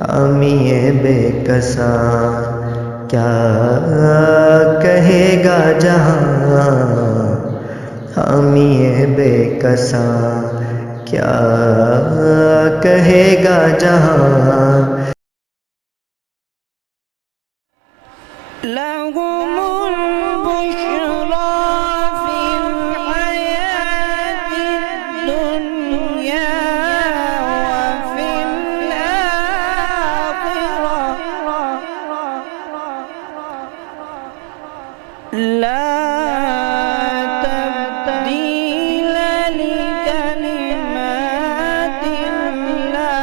حامی بے کساں کیا کہے گا جہاں، حامی بے کساں کیا کہے گا جہاں. لهم البشرى في الحياة الدنيا وفي الآخرة لا تبديل لكلمات الله،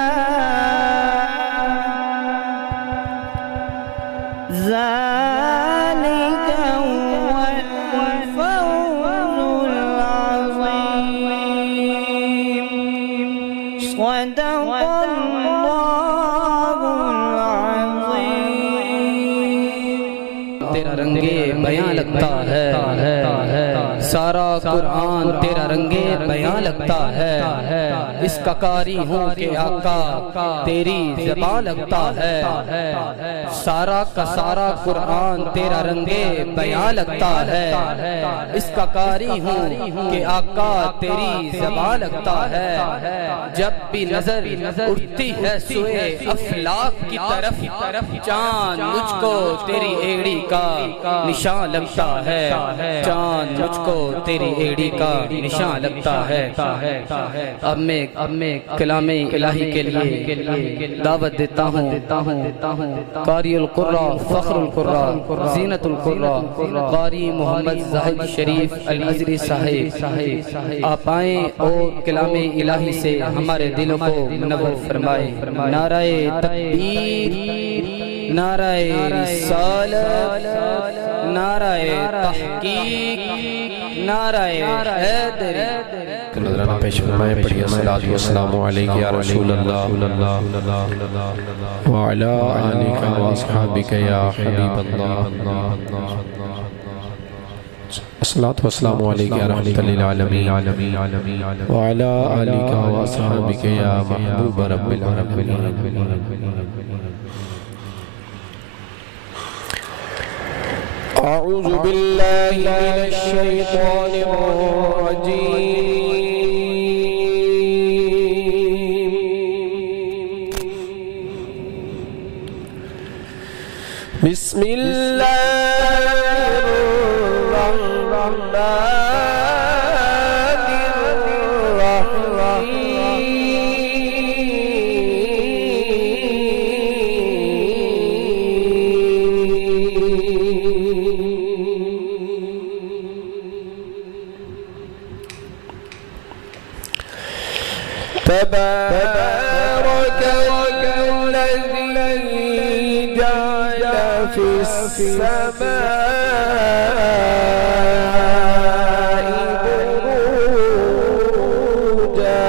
ذلك هو الفوز العظيم. صدق الله العظيم. تیرا رنگے بیاں لگتا ہے، سارا قرآن تیرا رنگے بیاں لگتا ہے. اس کا قاری ہوں کہ آقا تیری زبان لگتا ہے. سارا کا سارا قرآن تیرا رنگے بیاں لگتا ہے. اس کا قاری ہوں کہ آقا تیری زبان لگتا ہے. جب بھی نظر اٹھتی ہے سوئے افلاک کی طرف، چاند مجھ کو تیری ایڑی کا نشان لگتا ہے. چاند مجھ کو تیری ایڑی کا نشان لگتا ہے. اب میں کلام الہی کے لیے دعوت دیتا ہوں. قاری القراء، فخر القراء، زینت القراء، قاری محمد زاہد شریف الازری صاحب آپ آئیں اور کلام الہی سے ہمارے دلوں کو منور فرمائیں. نعرہ تکبیر، نعرہ رسالت، نعرہ تحقیق، نعرہ حیدری. نظرانہ پیش فرمائے پڑھیے الصلاۃ والسلام علیک یا رسول اللہ وعلی آلک و اصحابک یا حبیب اللہ. الصلاۃ والسلام علیک یا رحمۃ للعالمین وعلی آلک و اصحابک یا محبوب رب العالمین. اعوذ باللہ من الشیطان الرجیم. بسم اللہ الرحمن تبارك الذي جعل في السماء بروجا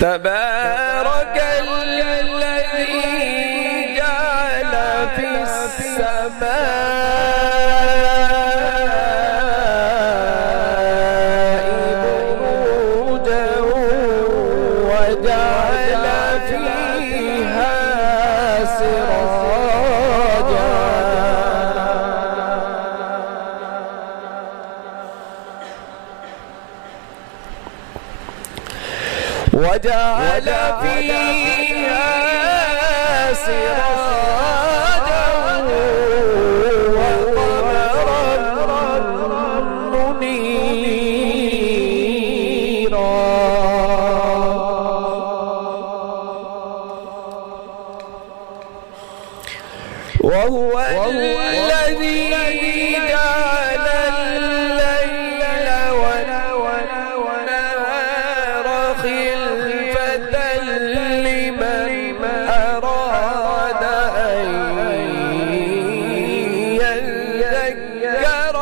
تبارك الذي جعل في السماء بروجا وجعل فيها سراجا وجعل فيها سراجا وقمرا منيرا وهو الذي جعل الليل والنهار خلفة لمن أراد أن يذكر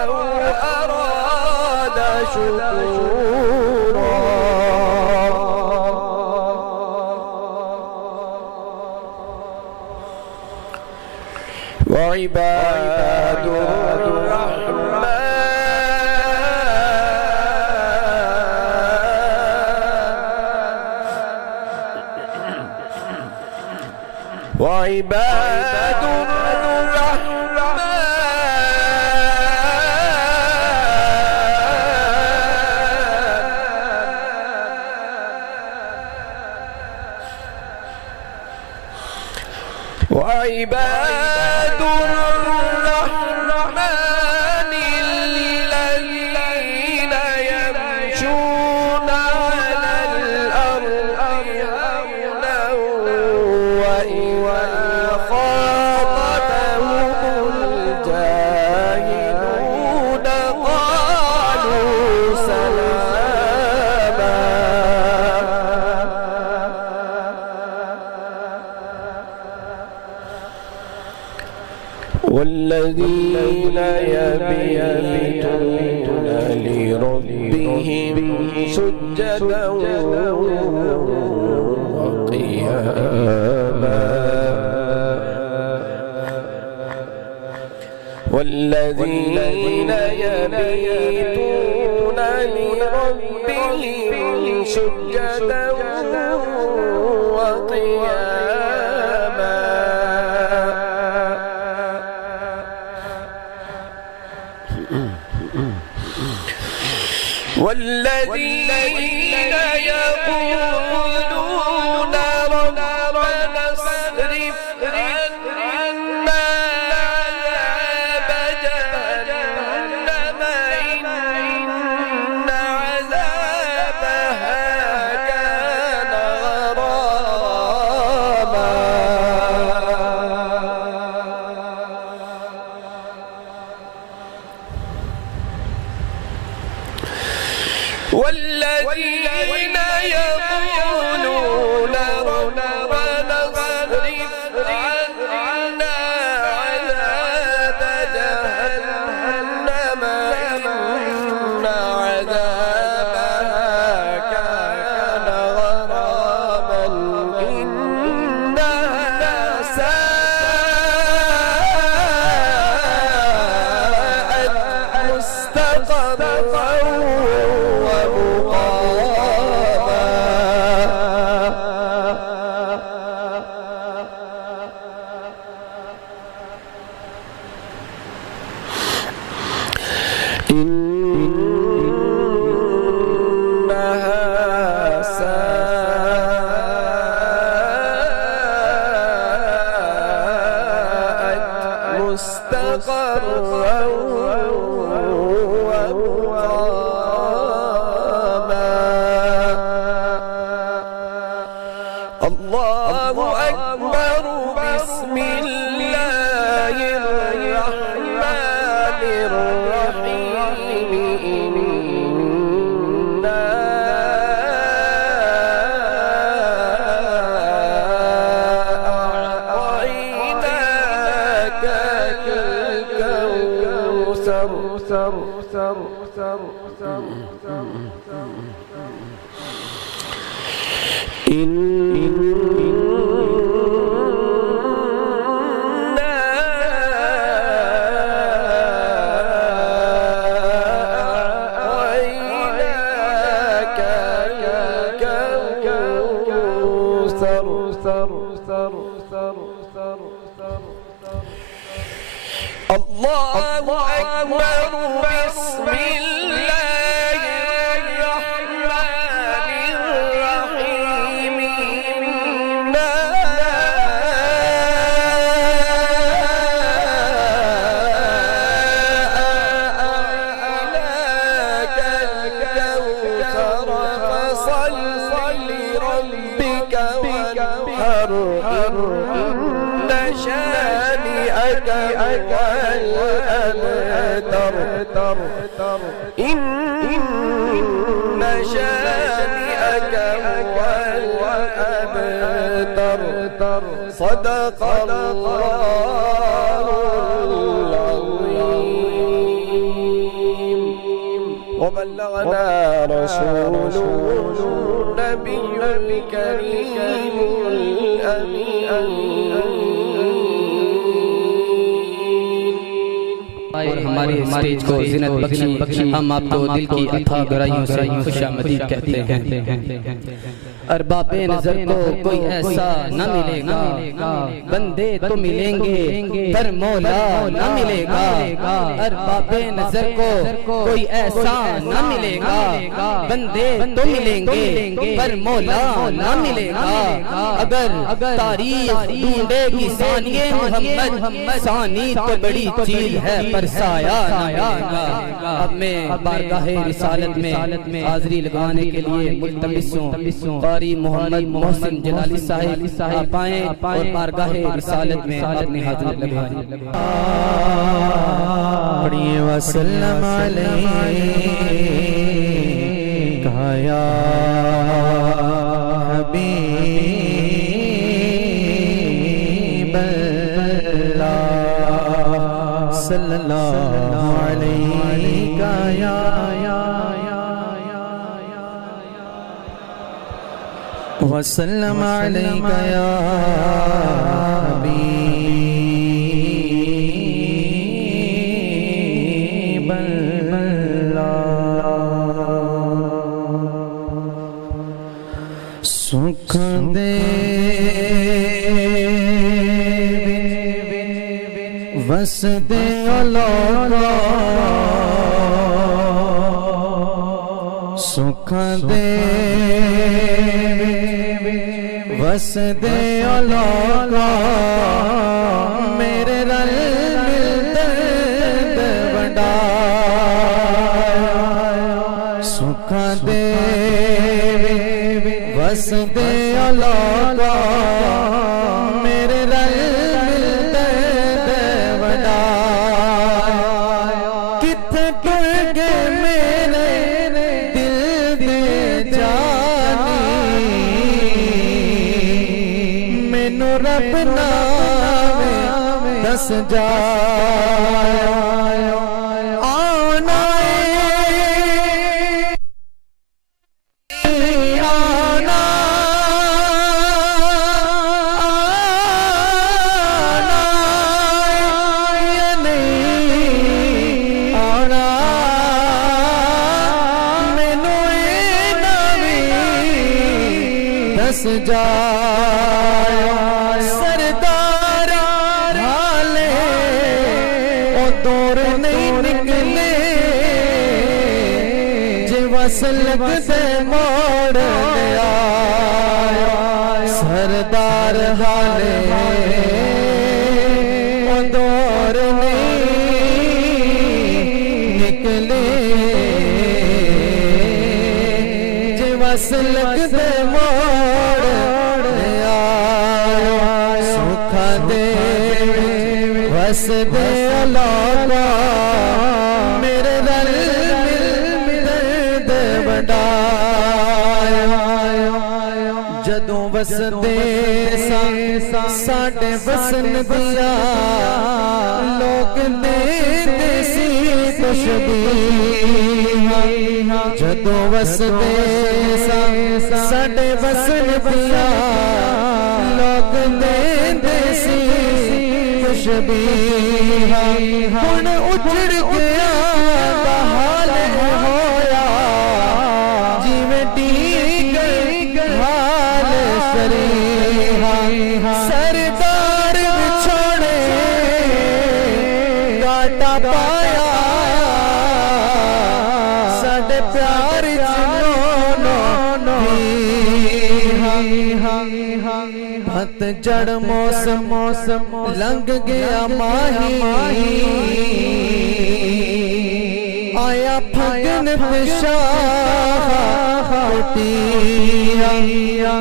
أو أراد شكورا. وعباد الرحمن وعباد وعباد الرحمن الذين يمشون على الأرض هونا وإذا خاطبهم الجاهلون قالوا سلاما. والذين يبيتون لربهم سجدا وقياما. والذين يبيتون لربهم سجدا وقياما. والذين يقولون ربنا اصرف عنا عذاب جهنم إن عذابها كان غراما. والذين يقولون ربنا اصرف عنا عذاب جهنم إن عذابها كان غراما إنها ساءت مستقرا إنها ساءت مستقرا ومقاما. الله أكبر. بسم الله الرحمن الرحيم. إنا أعطيناك الكوثر. الله أكبر. بسم الله الرحمن الرحيم. إنا أعطيناك الكوثر فصل لربك وانحر إن شانئك هو الأبتر. إن شانئك هو الأبتر. صدق الله العظيم. وبلغنا رسوله النبي الكريم الأمين. اور ہمارے اسٹیج کو زینت بخشی ہم آپ کو دل کی اتھا گہرائیوں سے خوش آمدید کہتے ہیں ارباب نظر کو کوئی ایسا نہ ملے گا بندے تو ملیں گے پر مولا نہ ملے گا ارباب نظر کو کوئی ایسا نہ ملے گا بندے تو ملیں گے پر مولا نہ ملے گا اگر تاریخ ڈھونڈے گی ثانی محمد ثانی تو بڑی چیز ہے پر سایہ نہ ملے گا اب میں بارگاہ رسالت میں حاضری لگانے کے لیے ملتمس ہوں قاری محمد محسن جلالی صاحب آپ آئیں اور بارگاہ رسالت میں اپنی حاضری لگائیں پڑھیے وسلم علیکہ یا حبیب اللہ صلی اللہ علیکہ یا وسلم علیکہ یا حبیب اللہ سکھ دے وس دے اللہ سکھ دے وس دے اللہ میرے رل ملد بڑا سکھ دے وس دے اللہ میرے رل ملد بڑا کتنے ٹر گئے میرے دل دے جانی مینو رب نام دس جا آنا جا سردار حالے او دور نہیں نکلے جے وصل سے موڑ لیا سردار حالے او دور نہیں نکلے جے وصل سے موڑ وس دے اللہ میرے دل ملد بڑا جدوں وس دے ساڈے وسن دیا لوگ دے سی تشبیہ جدوں وس دے ساڈے وسن دیا لوگ دے سی تشبیہ ہن اجڑ گیا حال ہویا جویں ڈیگ حال شریحہ سردار بچھوڑے کاٹا پایا ساڈے پیار ہت جڑ موسم لنگ گیا ماہی آیا پھگن پشاہ اٹھیا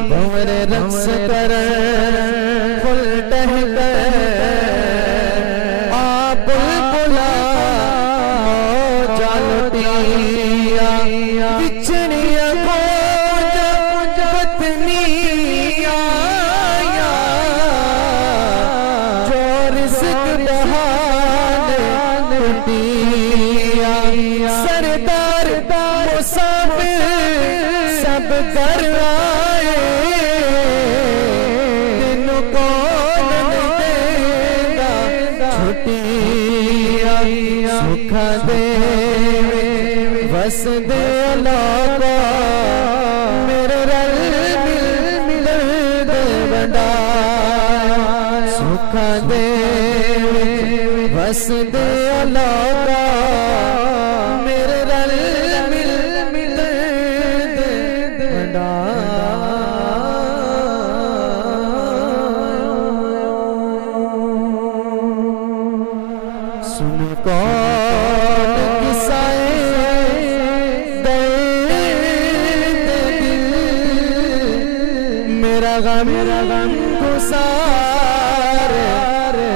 بھور رقص کر پھل ٹہل آ بلبلا جالٹیا بچھڑیا کھوج پتنی سردار مسافر سب کر آئے دن کون دے گا چھٹیاں سکھا دے بس دے علاقہ میرے رل مل دے بڑا سکھا دے بس دے علاقہ میرے رل مل دے بڑا سن کون کسائے درد دل میرا غم گسار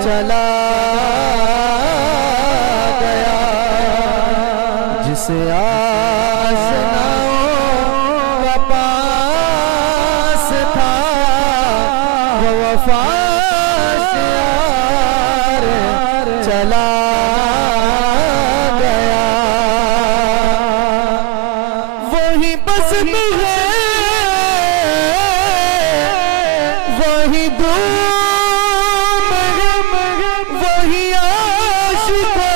چلا گیا جسے آشناؤں کا پاس تھا وہ وفا چلا گیا وہی بزم ہے وہی دھوم ہے وہی عاشقوں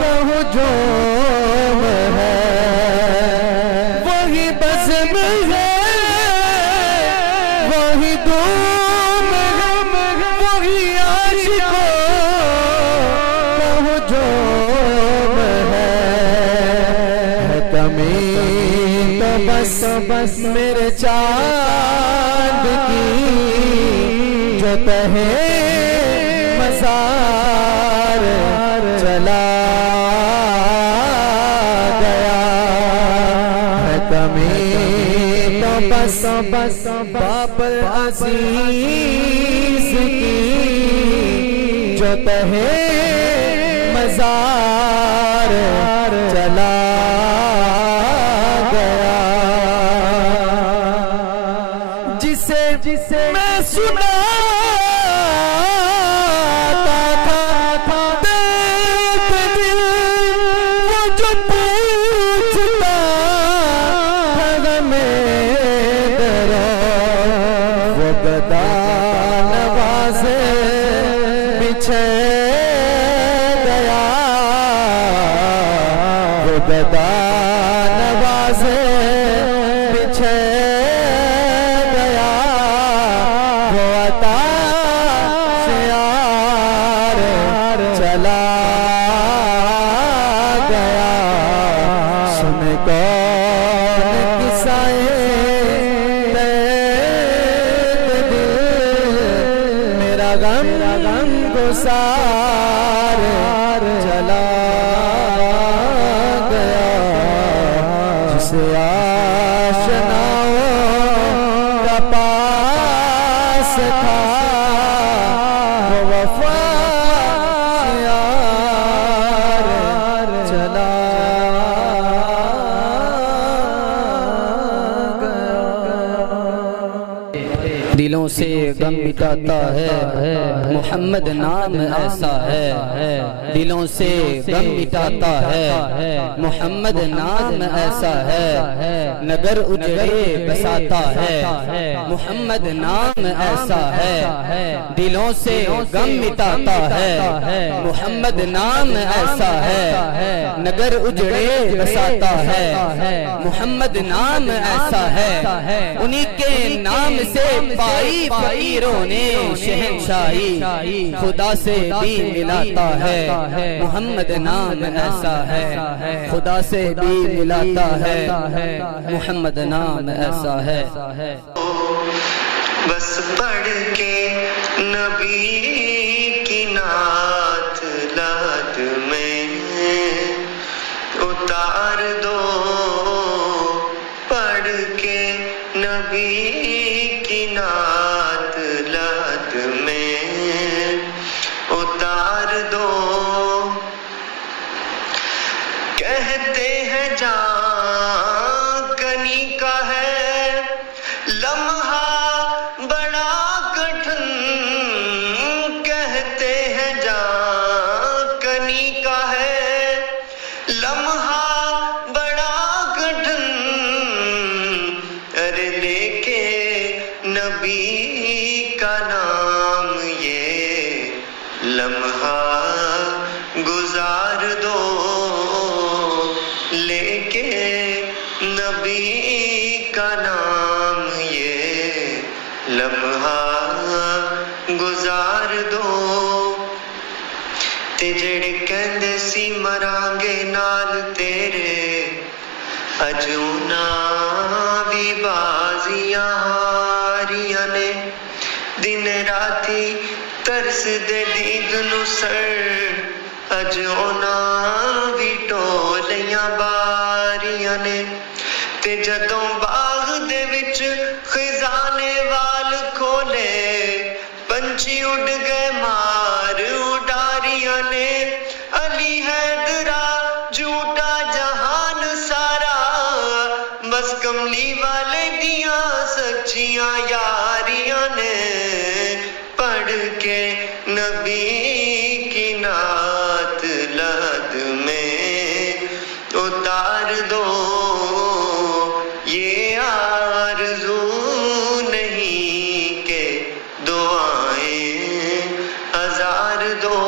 کا ہجوم ہے وہی بزم ہے وہی دھوم ہے وہی عاشقوں بس میرے چاند کی جو تہے مزار چلا گیا ہے کمی تو بس بابر عزیز کی جو تہے مزار چلا جسے میں سناتا تھا دیکھ دل وہ جو پوچھتا تھا ہمیں درو وہ گدا نوازے بچھے گیا وہ گدا نوازے بچھے چلا گیا سن کون کسائے درد دل میرا غم گسار چلا گیا جسے آشناؤں کا پاس تھا وہ وفا دلوں سے غم مٹاتا ہے محمد نام ایسا ہے دلوں سے غم مٹاتا ہے محمد نام ایسا ہے نگر اجڑے بساتا ہے محمد نام ایسا ہے دلوں سے غم مٹاتا ہے محمد نام ایسا ہے نگر اجڑے بساتا ہے محمد نام ایسا ہے انہی کے نام سے پائی فقیروں نے شہنشاہی خدا سے بھی ملاتا ہے محمد نام ایسا ہے خدا سے بھی ملاتا ہے محمد نام ایسا ہے بس پڑھ کے نبی کی نعت لاد میں اتار دو پڑھ کے نبی کی نعت لاد میں اتار دو کہتے ہیں جان کنی کا ہے لمحہ بڑا کٹھن کہتے ہیں جان کنی کا ہے لمحہ بڑا کٹھن ارے لے کے نبی کا نام یہ لمحہ گزر گزار دو لے کے نبی کا نام یہ لمحہ گزار دو تے جڑے کہندے سی مرانگے نال تیرے اج انہاں وی بازیاں ہاریاں نے دن راتی ترس دے دید نو سر اج انہاں وی ٹولیاں باریاں نے تے جدوں باغ دے وچ خزانے وال کھولے پنچھی اڑ گئے مار اڈاریاں نے علی حیدرا جھوٹا جہان سارا بس کملی والے دیاں سچیاں یاریاں نے پڑھ کے نبی کی نعت لحد میں اتار دو یہ آرزو نہیں کہ دعائیں ہزار دو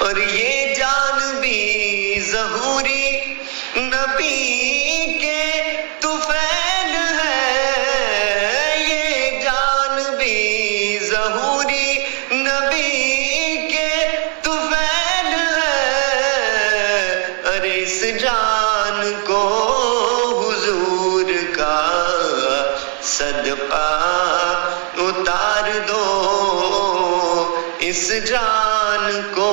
اور یہ جان بھی ظہوری نبی کے طفیل ہے یہ جان بھی ظہوری نبی کے طفیل ہے ارے اس جان کو حضور کا صدقہ اتار دو اس جان کو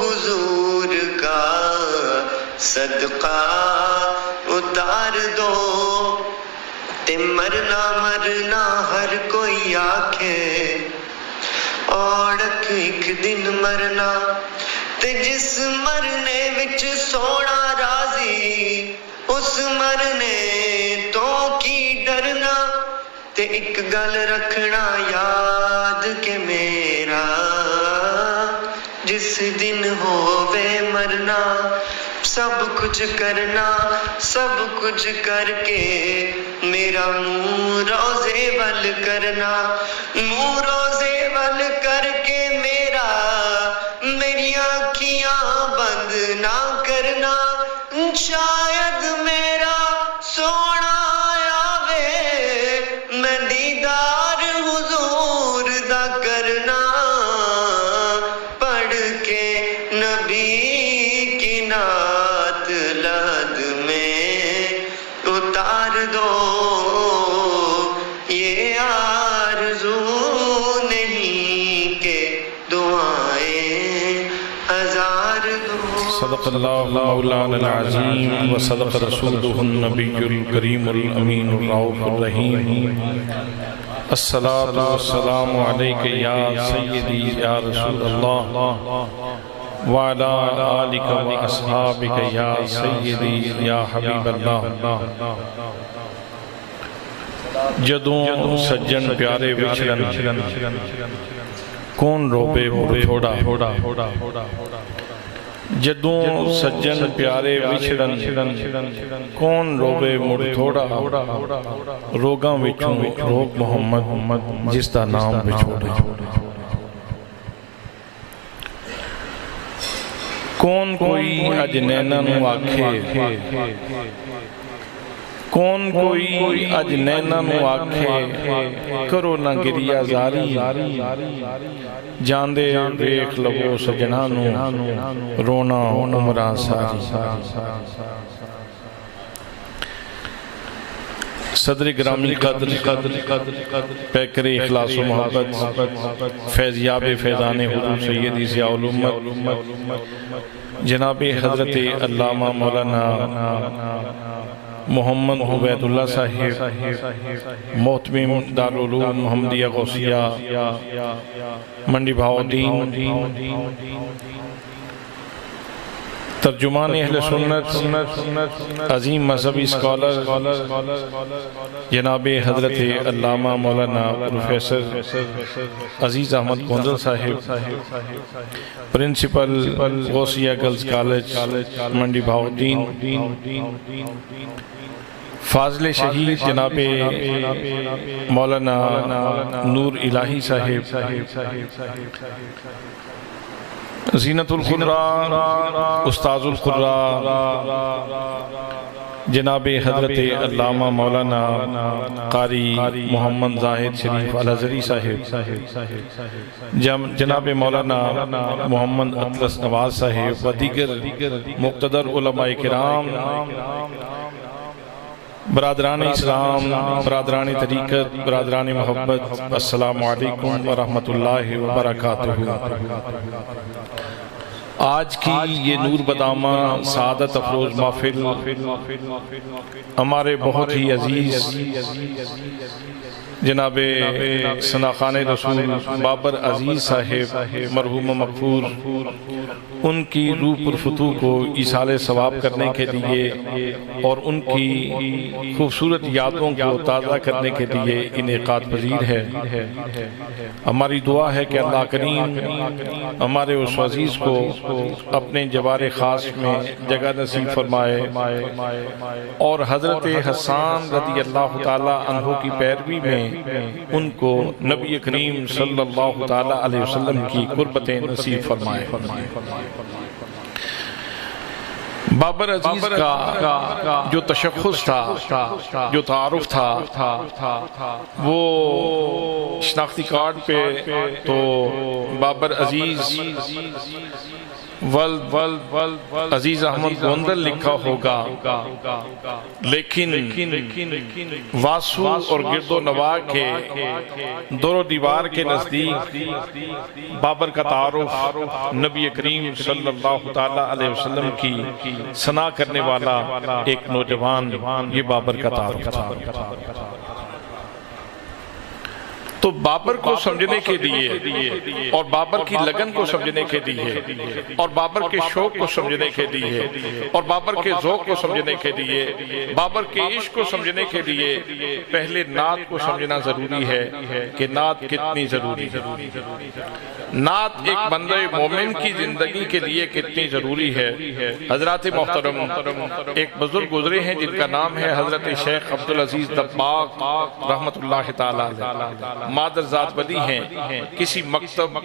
حضور کا صدقہ اتار دو تے مرنا مرنا ہر کوئی آکھے اوڑک ایک دن مرنا تے جس مرنے وچ سونا راضی اس مرنے تو کی ڈرنا تے ایک گل رکھنا یاد کہ میرا جس دن ہووے مرنا سب کچھ کرنا سب کچھ کر کے میرا منہ روزے ول کرنا منہ روزے ول کر کے میری آنکھیاں بند نہ کرنا شاید میرا سونا آوے میں دیدار حضور دا کرنا پڑھ کے نبی کی نعت لحد میں اتار دو یہ آرزو نہیں کہ دعائیں ہزار دو صدق اللہ مولانا العظیم وصدق رسولہ النبی الکریم الامین الرؤوف الرحیم الصلاۃ والسلام علیک یا سیدی یا رسول اللہ وعلی آلک و اصحابک یا سیدی یا حبیب اللہ جدوں سجن پیارے وچھڑن کون روبے مڑ تھوڑا جدوں سجن پیارے وچھڑن کون روبے مڑ تھوڑا روگاں وچوں روگ محمد جس دا نام وچھوڑا کون کوئی اج نینا نو آکھے کون کوئی اج نینا نو آکھے کرو نہ گریا زاری جاندے ویکھ لو سجنا نو رونا عمراں ساری صدر گرامی قدر پیکر اخلاص و محبت فیضیاب فیضان حضور سیدی ضیاء الامت جناب حضرت علامہ مولانا محمد عبید اللہ صاحب محتمم دارالعلوم محمدیہ غوثیہ منڈی بہاؤدین ترجمان اہل سنت عظیم مذہبی اسکالر جناب حضرت علامہ مولانا پروفیسر عزیز احمد گوندل صاحب پرنسپل غوثیہ گرلز کالج منڈی بہاؤدین فاضل شہید جناب مولانا نور الہی صاحب زینت القراء استاذ القراء جناب حضرت علامہ مولانا قاری محمد زاہد شریف الازہری صاحب، جناب مولانا محمد اطلس نواز صاحب و دیگر مقتدر علماء کرام، برادران اسلام، برادران طریقت، برادران محبت، السلام علیکم ورحمۃ اللہ وبرکاتہ۔ آج کی یہ نور بدامہ سعادت افروز محفل ہمارے بہت ہی عزیز جناب ثنا خان رسول بابر عزیز صاحب مرحوم مغفور، ان کی روح پرفتوح کو ایصال ثواب کرنے کے لیے اور ان کی خوبصورت یادوں کو تازہ کرنے کے لیے انعقاد پذیر ہے۔ ہماری دعا ہے کہ اللہ کریم ہمارے اس عزیز کو اپنے جوار خاص میں جگہ نصیب فرمائے اور حضرت حسان رضی اللہ تعالی عنہ کی پیروی میں ان کو نبی کریم صلی اللہ تعالی علیہ وسلم کی قربتیں نصیب فرمائے۔ بابر عزیز کا جو تشخص تھا، جو تعارف تھا، وہ شناختی کارڈ پہ تو بابر عزیز ولد عزیز احمد گوندل لکھا ہوگا، لیکن واسو اور گرد و نواح کے دور و دیوار کے نزدیک بابر کا تعارف نبی کریم صلی اللہ تعالی علیہ وسلم کی ثنا کرنے والا ایک نوجوان، یہ بابر کا تعارف تھا۔ تو بابر کو سمجھنے کے لیے اور بابر کی لگن کو سمجھنے کے لیے اور بابر کے شوق کو سمجھنے کے لیے اور بابر کے ذوق کو سمجھنے کے لیے، بابر کے عشق کو سمجھنے کے لیے پہلے نعت کو سمجھنا ضروری ہے کہ نعت کتنی ضروری ہے، نعت ایک بندہ مومن کی زندگی کے لیے کتنی ضروری ہے۔ حضرات محترم، ایک بزرگ گزرے ہیں جن کا نام ہے حضرت شیخ عبدالعزیز دباغ رحمت اللہ تعالی علیہ، مادر ذات ولی ہیں، کسی مکتب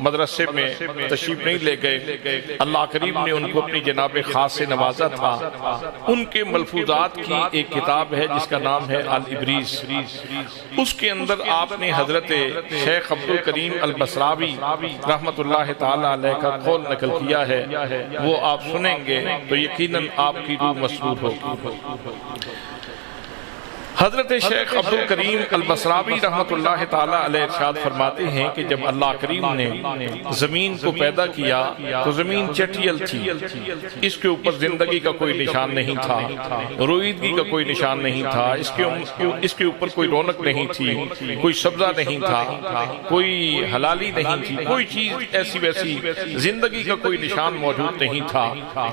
مدرسے میں تشریف نہیں لے گئے، اللہ کریم نے ان کو اپنی جناب خاص سے نوازا تھا۔ ان کے ملفوظات کی ایک کتاب ہے جس کا نام ہے الابریز، اس کے اندر آپ نے حضرت شیخ عبدالکریم البصراوی رحمت اللہ تعالی علیہ کا قول نقل کیا ہے، وہ آپ سنیں گے تو یقیناً آپ کی روح مسرور ہوگی۔ حضرت شیخ عبدالکریم البصراوی رحمت اللہ تعالی علیہ ارشاد فرماتے ہیں کہ جب اللہ کریم نے زمین کو پیدا کیا تو زمین چٹیل تھی، اس کے اوپر زندگی کا کوئی نشان نہیں تھا، رویدگی کا کوئی نشان نہیں تھا، اس کے اوپر کوئی رونق نہیں تھی، کوئی سبزہ نہیں تھا، کوئی حلالی نہیں تھی، کوئی چیز ایسی ویسی زندگی کا کوئی نشان موجود نہیں تھا۔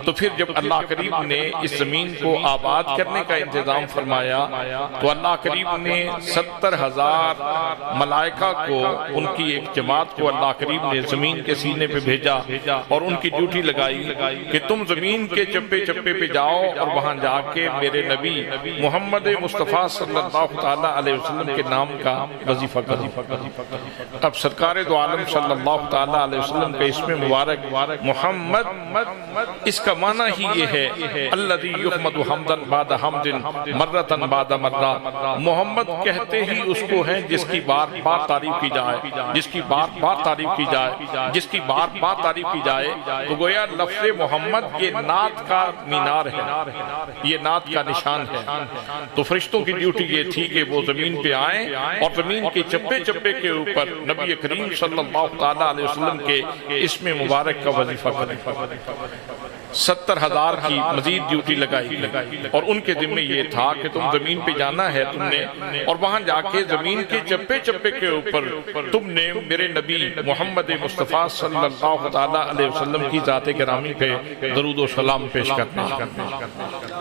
تو پھر جب اللہ کریم نے اس زمین کو آباد کرنے کا انتظام فرمایا تو اللہ کریم نے 70,000 ملائکہ کو، ان کی ایک جماعت کو اللہ کریم نے زمین کے سینے پہ بھیجا اور ان کی ڈیوٹی لگائی کہ تم زمین کے چپے چپے پہ جاؤ اور وہاں جا کے میرے نبی محمد مصطفیٰ صلی اللہ تعالی علیہ وسلم کے نام کا وظیفہ کرو۔ اب سرکار دو عالم صلی اللہ تعالی علیہ وسلم کا اسم مبارک محمد، اس کا معنی ہی یہ ہے الذی یحمد حمدا بعد حمد مرۃ بعد مرہ، محمد کہتے ہی اس کو ہیں جس کی بار بار تعریف کی جائے، جس کی بار بار تعریف کی جائے، جس کی بار بار تعریف کی جائے۔ تو گویا لفظ محمد یہ نعت کا مینار ہے، یہ نعت کا نشان ہے۔ تو فرشتوں کی ڈیوٹی یہ تھی کہ وہ زمین پہ آئیں اور زمین کے چپے چپے کے اوپر نبی کریم صلی اللہ تعالی علیہ وسلم کے اسم مبارک کا وظیفہ کریں۔ 70,000 کی مزید ڈیوٹی لگائی اور ان کے ذمہ یہ تھا کہ تم زمین پہ جانا ہے تم نے، اور وہاں جا کے زمین کے چپے چپے کے اوپر تم نے میرے نبی محمد مصطفیٰ صلی اللہ تعالی علیہ وسلم کی ذات گرامی پہ درود و سلام پیش کرنا۔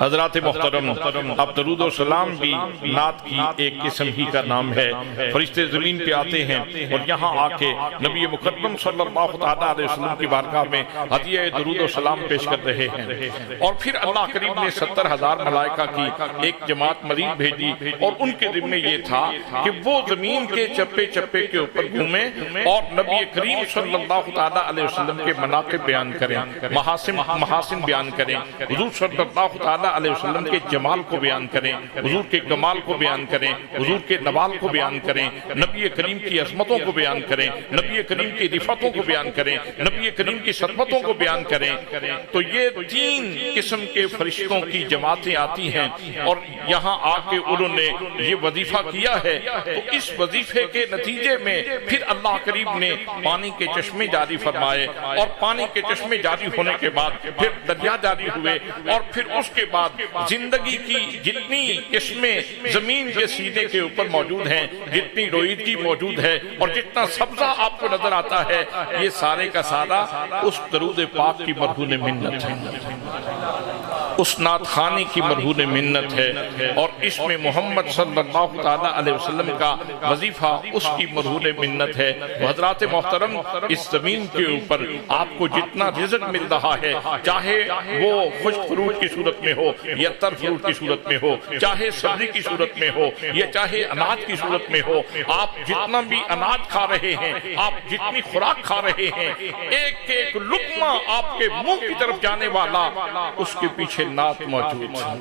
حضرات محترم، اب درود و سلام بھی نعت کی ایک قسم ہی کا نام ہے۔ فرشتے زمین پہ آتے ہیں اور یہاں آ کے نبی مکرم صلی اللہ تعالی علیہ وسلم کی بارگاہ میں ہدیہ درود و سلام پیش کرتے ساتھ رہے ہیں۔ اور پھر اللہ کریم نے 70,000 ملائکہ کی ایک جماعت مزید بھیجی اور ان کے ذمہ یہ تھا کہ وہ زمین کے چپے چپے کے اوپر گھومیں اور نبی کریم صلی اللہ تعالیٰ علیہ وسلم کے مناقب بیان کریں، محاسن بیان کریں، حضور صلی اللہ تعالیٰ علیہ وسلم کے جمال کو بیان کریں، حضور کے کمال کو بیان کریں، حضور کے نوال کو بیان کریں، نبی کریم کی عظمتوں کو بیان کریں، نبی کریم کی رفعتوں کو بیان کریں، نبی کریم کی سطوتوں کو بیان کریں۔ تو یہ 3 قسم کے فرشتوں کی جماعتیں آتی ہیں اور یہاں آ کے انہوں نے یہ وظیفہ کیا ہے۔ تو اس وظیفے کے نتیجے میں پھر اللہ کریم نے پانی کے چشمے جاری فرمائے اور پانی کے چشمے جاری ہونے کے بعد پھر دریا جاری ہوئے اور پھر اس کے بعد زندگی کی جتنی قسمیں زمین کے سینے کے اوپر موجود ہیں، جتنی رویدگی موجود ہے اور جتنا سبزہ آپ کو نظر آتا ہے، یہ سارے کا سارا اس درود پاک کی مرہون منت ہے، اس نعت خوانی کی مرہون منت ہے اور اس میں محمد صلی اللہ تعالیٰ علیہ وسلم کا وظیفہ اس کی مرہون منت ہے۔ حضرات محترم، اس زمین کے اوپر آپ کو جتنا رزق مل رہا ہے، چاہے وہ خشک فروٹ کی صورت میں ہو یا تر فروٹ کی صورت میں ہو، چاہے سبزی کی صورت میں ہو یا چاہے اناج کی صورت میں ہو، آپ جتنا بھی اناج کھا رہے ہیں، آپ جتنی خوراک کھا رہے ہیں، ایک ایک لقمہ آپ کے منہ کی طرف جانے والا، اس کے پیچھے نعت موجود ہے،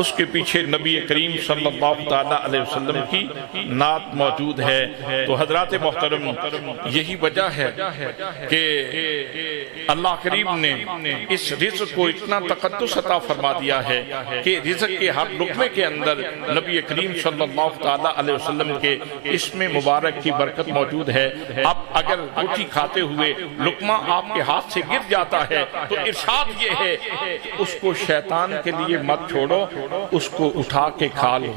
اس کے پیچھے نبی کریم صلی اللہ تعالیٰ علیہ وسلم کی نعت موجود ہے۔ تو حضرات محترم، یہی وجہ ہے کہ اللہ کریم نے اس رزق کو اتنا تقدس عطا فرما دیا ہے کہ رزق کے ہر لقمے کے اندر نبی کریم صلی اللہ تعالیٰ علیہ وسلم کے اسم مبارک کی برکت موجود ہے۔ اب اگر روٹی کھاتے ہوئے لقمہ آپ کے ہاتھ سے گر جاتا ہے تو ارشاد یہ ہے اس کو شیطان کے لیے مت چھوڑو، اس کو اٹھا کے کھا لو،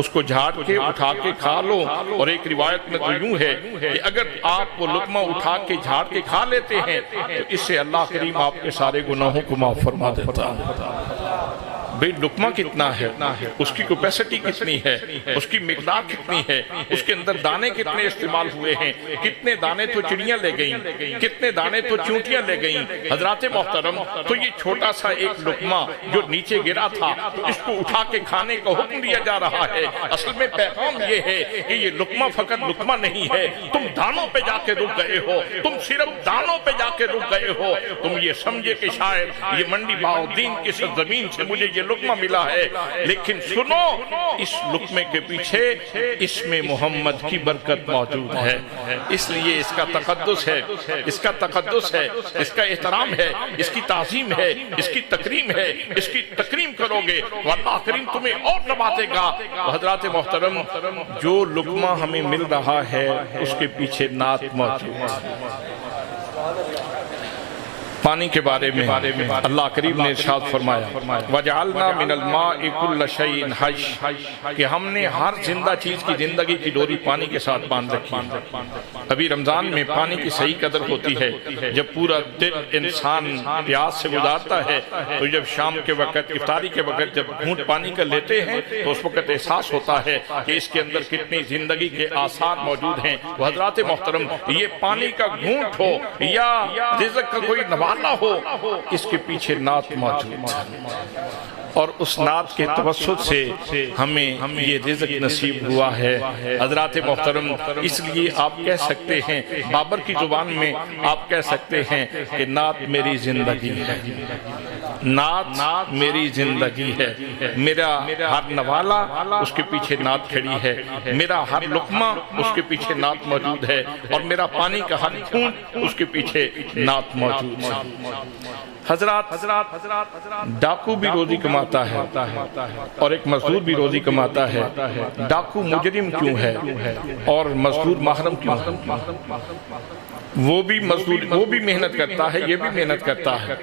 اس کو جھاڑ کے اٹھا کے کھا لو۔ اور ایک روایت میں تو یوں ہے کہ اگر آپ وہ لقمہ اٹھا کے جھاڑ کے کھا لیتے ہیں تو اس سے اللہ کریم آپ کے سارے گناہوں کو معاف فرما دیتا ہے۔ بھئی لقمہ کتنا ہے، اس کی کیپیسٹی کتنی ہے، اس کی مقدار کتنی ہے، اس کے اندر دانے کتنے استعمال ہوئے ہیں، کتنے دانے تو چڑیاں لے گئیں، کتنے دانے تو چونٹیاں لے گئیں۔ حضرات محترم، تو یہ چھوٹا سا ایک لقمہ جو نیچے گرا تھا تو اس کو اٹھا کے کھانے کا حکم دیا جا رہا ہے۔ اصل میں پیغام یہ ہے کہ یہ لقمہ فقط لقمہ نہیں ہے، تم دانوں پہ جا کے رک گئے ہو، تم صرف دانوں پہ جا کے رک گئے ہو۔ تم یہ سمجھے کہ شاید یہ منڈی بہاؤالدین کی سرزمین سے مجھے یہ لقمہ ملا ہے، لیکن سنو، اس لقمے کے پیچھے اسم محمد کی برکت موجود ہے۔ اس لیے اس کا تقدس ہے، اس کا تقدس ہے، اس کا احترام ہے، اس کی تعظیم ہے، اس کی تکریم ہے۔ اس کی تکریم کرو گے تو اللہ کریم تمہیں اور نوازے گا۔ حضرات محترم، جو لقمہ ہمیں مل رہا ہے اس کے پیچھے نعت موجود ہے۔ پانی کے بارے میں اللہ کریم نے ارشاد فرمایا وَجَعَلْنَا مِنَ الْمَاءِ كُلَّ شَيْءٍ حَيٍّ، کہ ہم نے ہر زندہ چیز کی زندگی کی ڈوری پانی کے ساتھ باندھ رکھی ہے۔ ابھی رمضان میں پانی کی صحیح قدر ہوتی ہے، جب پورا دن انسان پیاس سے گزارتا ہے تو جب شام کے وقت، افطاری کے وقت جب گھونٹ پانی کا لیتے ہیں تو اس وقت احساس ہوتا ہے کہ اس کے اندر کتنی زندگی کے آثار موجود ہیں۔ تو حضرات محترم، یہ پانی کا گھونٹ ہو یا رزق کا کوئی نوالا ہو، اس کے پیچھے نعت موجود ہے اور اس نعت کے توسط سے ہمیں یہ رزق نصیب ہوا ہے۔ حضرات محترم، اس لیے آپ کہہ سکتے ہیں، بابر کی زبان میں آپ کہہ سکتے ہیں کہ نعت میری زندگی ہے، نعت میری زندگی ہے۔ میرا ہر نوالا اس کے پیچھے نعت کھڑی ہے، میرا ہر لقمہ اس کے پیچھے نعت موجود ہے، اور میرا پانی کا ہر گھونٹ اس کے پیچھے نعت موجود ہے۔ حضرات، ڈاکو بھی روزی کماتا ہے اور ایک مزدور بھی روزی کماتا ہے۔ ڈاکو مجرم کیوں ہے اور مزدور محرم کیوں ہے؟ وہ بھی محنت کرتا ہے، یہ بھی محنت کرتا ہے۔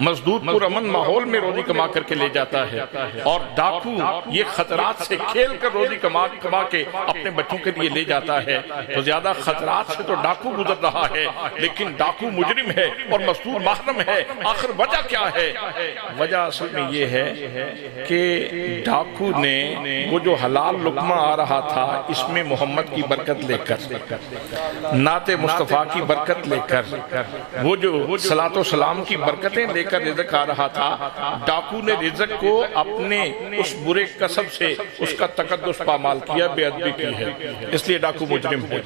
مزدور پرامن ماحول میں روزی کما کر کے لے جاتا ہے، اور ڈاکو یہ خطرات سے کھیل کر روزی کما کے اپنے بچوں کے لیے لے جاتا ہے۔ تو زیادہ خطرات سے تو ڈاکو گزر رہا ہے، لیکن ڈاکو مجرم ہے اور مزدور محرم ہے۔ آخر وجہ کیا ہے؟ وجہ اصل میں یہ ہے کہ ڈاکو نے وہ جو حلال لقمہ آ رہا تھا اس میں محمد کی برکت لے کر نعت مصطفیٰ مصطفیٰ کی برکت لے کر، وہ جو صلاۃ و سلام کی برکتیں لے کر رزق آ رہا تھا، ڈاکو نے رزق کو اپنے اس برے کسب سے اس کا تقدس پامال کیا، بے ادبی کی ہے، اس لیے ڈاکو مجرم ہے۔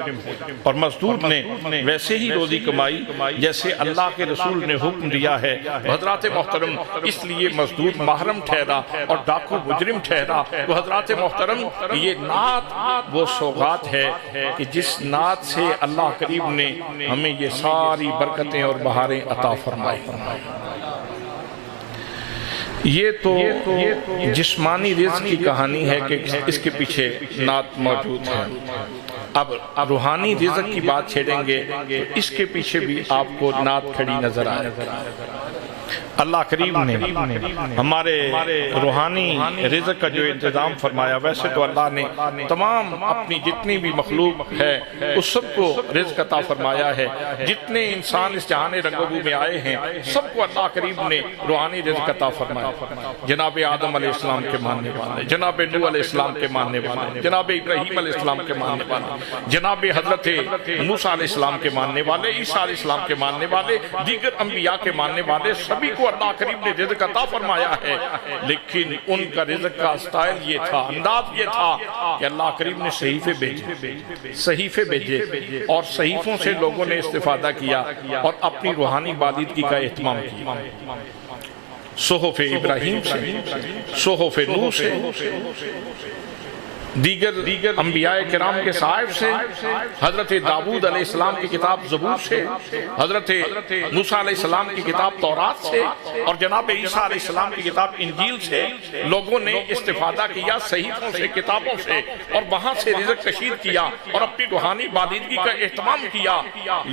اور مزدور نے ویسے ہی روزی کمائی جیسے اللہ کے رسول نے حکم دیا ہے۔ حضرات محترم، اس لیے مزدور محرم ٹھہرا اور ڈاکو مجرم ٹھہرا۔ تو حضرات محترم، یہ نعت وہ سوغات ہے کہ جس نعت سے اللہ کریم نے ہمیں یہ ساری برکتیں اور بہاریں عطا فرمائی۔ یہ تو جسمانی رزق کی کہانی ہے کہ اس کے پیچھے نعت موجود ہے۔ اب روحانی رزق کی بات چھیڑیں گے، اس کے پیچھے بھی آپ کو نعت کھڑی نظر آئے گی۔ اللہ کریم نے ہمارے روحانی رزق کا جو انتظام فرمایا، ویسے تو اللہ نے تمام اپنی جتنی بھی مخلوق ہے اس سب کو رزق عطا فرمایا ہے۔ جتنے انسان اس جہان رنگبو میں آئے ہیں سب کو اللہ کریم نے روحانی رزق عطا فرمایا۔ جناب آدم علیہ السلام کے ماننے والے، جناب نوح علیہ السلام کے ماننے والے، جناب ابراہیم علیہ السلام کے ماننے والے، جناب حضرت موسیٰ علیہ السلام کے ماننے والے، عیسیٰ علیہ السلام کے ماننے والے، دیگر انبیاء کے ماننے والے، سبھی کو اللہ کریم نے رزق عطا فرمایا ہے۔ لیکن ان کا رزق کا سٹائل یہ تھا، انداز یہ تھا کہ اللہ کریم نے صحیفے بھیجے اور صحیفوں سے لوگوں نے استفادہ کیا اور اپنی روحانی بالیدگی کا اہتمام کیا۔ صحف ابراہیم سے، صحف نوح سے، دیگر انبیاء کرام کے صحائف سے، حضرت داؤد علیہ السلام کی کتاب زبور سے، حضرت موسیٰ علیہ السلام کی کتاب تورات سے، اور جناب عیسیٰ علیہ السلام کی کتاب انجیل سے لوگوں نے استفادہ کیا، صحیفوں سے، کتابوں سے، اور وہاں سے رزق کشید کیا اور اپنی روحانی بالیدگی کا اہتمام کیا۔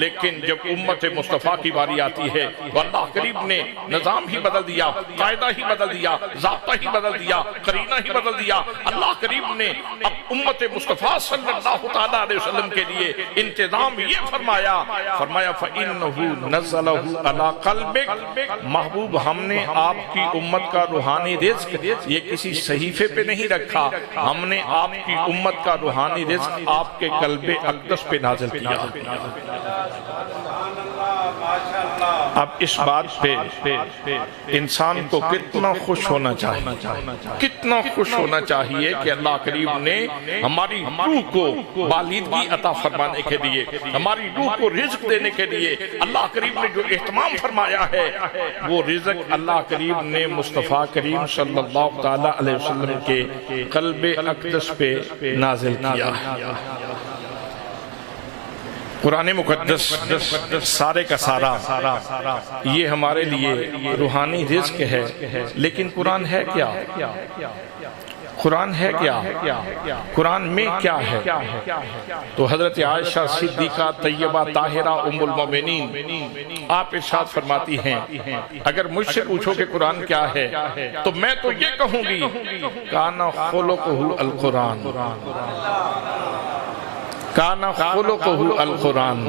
لیکن جب امت مصطفیٰ کی باری آتی ہے تو اللہ کریم نے نظام ہی بدل دیا، قاعدہ ہی بدل دیا، ضابطہ ہی بدل دیا، قرینہ ہی بدل دیا۔ اللہ کریم نے اب امت مصطفیٰ صلی اللہ تعالیٰ علیہ وسلم کے لیے انتظام یہ فرمایا فَإِنَّهُ نَزَّلَهُ عَلَىٰ قَلْبِكَ، محبوب ہم نے آپ کی امت کا روحانی رزق یہ کسی صحیفے پہ نہیں رکھا، ہم نے آپ کی امت کا روحانی رزق آپ کے قلب اقدس پہ نازل کیا۔ اب اس بات پہ انسان کو کتنا خوش ہونا چاہیے، کتنا خوش ہونا چاہیے کہ اللہ کریم نے ہماری روح کو بالیدگی عطا فرمانے کے لیے، ہماری روح کو رزق دینے کے لیے اللہ کریم نے جو اہتمام فرمایا ہے، وہ رزق اللہ کریم نے مصطفیٰ کریم صلی اللہ تعالیٰ علیہ وسلم کے قلب اقدس پہ نازل کیا۔ قرآن مقدس سارے کا سارا یہ ہمارے لیے روحانی رزق ہے، لیکن قرآن ہے کیا؟ قرآن ہے کیا؟ قرآن میں کیا ہے؟ تو حضرت عائشہ صدیقہ طیبہ طاہرہ ام المومنین آپ ارشاد فرماتی ہیں، اگر مجھ سے پوچھو کہ قرآن کیا ہے تو میں تو یہ کہوں گی کانا خلقہ القرآن، کانا خلقہ القرآن۔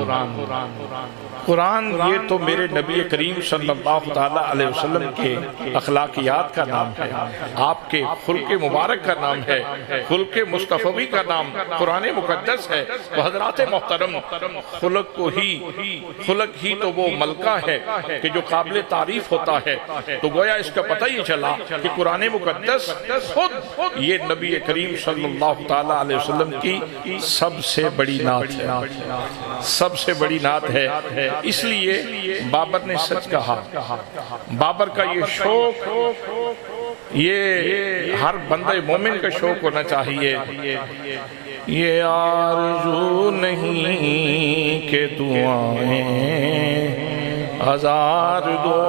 قرآن یہ تو میرے نبی کریم صلی اللہ تعالیٰ علیہ وسلم کے اخلاقیات کا نام ہے، آپ کے خلق مبارک کا نام ہے، خلق مصطفی کا نام قرآن مقدس ہے۔ تو حضرات محترم، خلق ہی تو وہ ملکہ ہے کہ جو قابل تعریف ہوتا ہے، تو گویا اس کا پتہ ہی چلا کہ قرآن مقدس خود یہ نبی کریم صلی اللہ تعالیٰ علیہ وسلم کی سب سے بڑی نعت ہے، سب سے بڑی نعت ہے۔ اس لیے بابر نے سچ کہا، بابر کا یہ شوق یہ ہر بندہ مومن کا شوق ہونا چاہیے۔ یہ آرزو نہیں کہ دعائیں ہزار دو،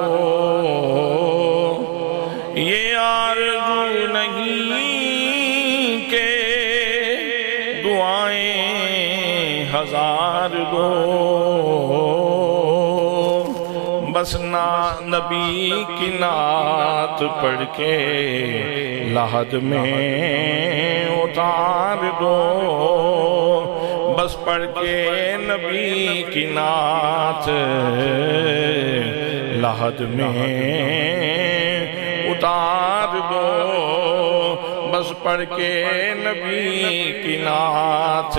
یہ آرزو نہیں کہ دعائیں ہزار دو، بس نبی کی نعت پڑھ کے لحد میں اتار دو، بس پڑھ کے نبی کی نعت لحد میں اتار دو، بس پڑھ کے نبی کی نعت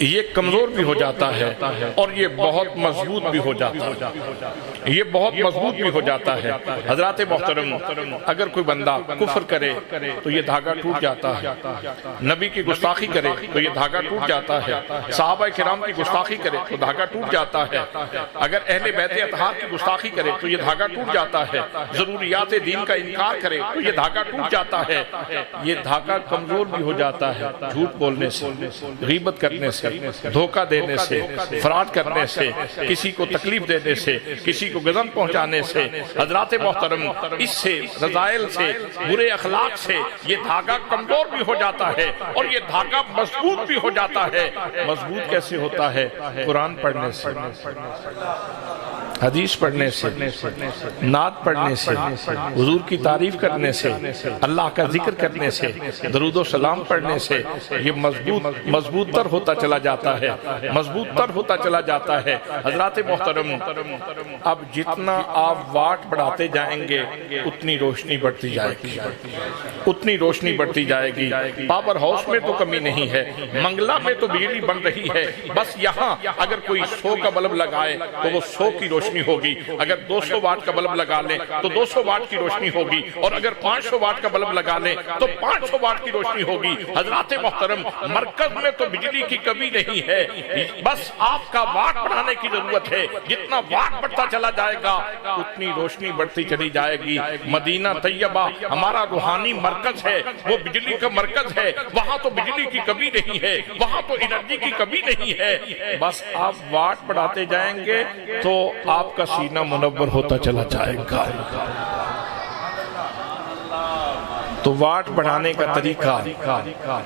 یہ کمزور بھی ہو جاتا ہے اور یہ بہت مضبوط بھی ہو جاتا ہے، یہ بہت مضبوط بھی ہو جاتا ہے۔ حضرات محترم، اگر کوئی بندہ کفر کرے تو یہ دھاگا ٹوٹ جاتا ہے، نبی کی گستاخی کرے تو یہ دھاگا ٹوٹ جاتا ہے، صحابہ کرام کی گستاخی کرے تو دھاگا ٹوٹ جاتا ہے، اگر اہل بیت اطہار کی گستاخی کرے تو یہ دھاگا ٹوٹ جاتا ہے، ضروریات دین کا انکار کرے تو یہ دھاگا ٹوٹ جاتا ہے۔ یہ دھاگا کمزور بھی ہو جاتا ہے جھوٹ بولنے سے، غیبت کرنے سے، دھوکہ دینے سے، فراڈ کرنے سے، کسی کو تکلیف دینے سے، کسی کو غضب پہنچانے سے۔ حضرات محترم، اس سے، رذائل سے، برے اخلاق سے یہ دھاگا کمزور بھی ہو جاتا ہے اور یہ دھاگا مضبوط بھی ہو جاتا ہے۔ مضبوط کیسے ہوتا ہے؟ قرآن پڑھنے سے، حدیث پڑھنے سے، نعت پڑھنے سے، حضور کی تعریف کرنے سے، اللہ کا ذکر کرنے سے، درود و سلام پڑھنے سے یہ مضبوط تر ہوتا چلا جاتا ہے، مضبوط تر ہوتا چلا جاتا ہے۔ حضرات محترم، اب جتنا آپ واٹ بڑھاتے جائیں گے اتنی روشنی بڑھتی جائے گی، اتنی روشنی بڑھتی جائے گی۔ پاور ہاؤس میں تو کمی نہیں ہے، منگلہ میں تو بجلی بن رہی ہے، بس یہاں اگر کوئی 100 کا بلب لگائے تو وہ 100 کی روشنی ہوگی، اگر 200 واٹ کا بلب لگا لیں تو 200 واٹ کی روشنی ہوگی، اور اگر 500 واٹ کا بلب لگا لیں تو 500 واٹ کی روشنی ہوگی۔ حضرات محترم، مرکز میں تو بجلی کی کمی نہیں ہے، بس آپ کا واٹ بڑھانے کی ضرورت ہے۔ جتنا واٹ بڑھتا چلا جائے گا اتنی روشنی بڑھتی چلی جائے گی۔ مدینہ طیبہ ہمارا روحانی مرکز ہے، وہ بجلی کا مرکز ہے، وہاں تو بجلی کی کمی نہیں ہے، وہاں تو انرجی کی کمی نہیں ہے۔ بس آپ واٹ بڑھاتے جائیں گے تو آپ کا سینہ منور ہوتا چلا جائے گا۔ تو واٹ بڑھانے کا طریقہ